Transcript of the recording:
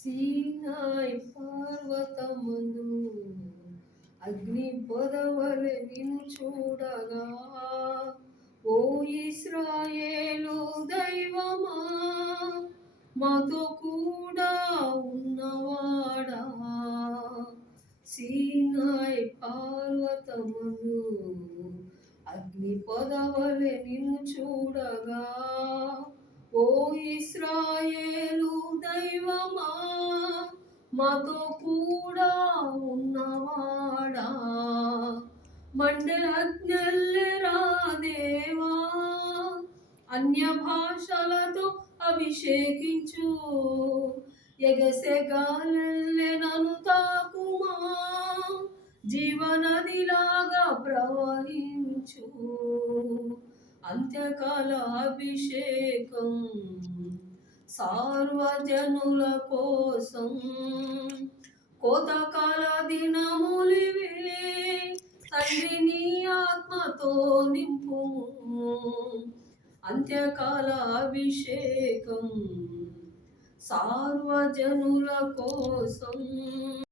సీనాయి పర్వతమందు అగ్ని పొదవలె నిన్ను చూడగా, ఓ ఇశ్రాయేలు దైవమా, మాతో కూడా ఉన్నవాడా. సీనాయి పర్వతమందు అగ్ని పొదవలె నిన్ను చూడగా, ఓ ఇశ్రాయేలు దైవమా, మాతో కూడా ఉన్నవాడా. మండే అగ్నెల్లెరా దేవా, అన్య భాషలతో అభిషేకించు, ఎగసె గాలెల్లె నన్ను తాకుమా, జీవనదిలాగా ప్రవహించు. అంత్యకాల అభిషేకం సార్వజనుల కోసం, కోతకాల దినములివే, తండ్రి నీ ఆత్మతో నింపుము. అంత్యకాల అభిషేకం సార్వజనుల కోసం.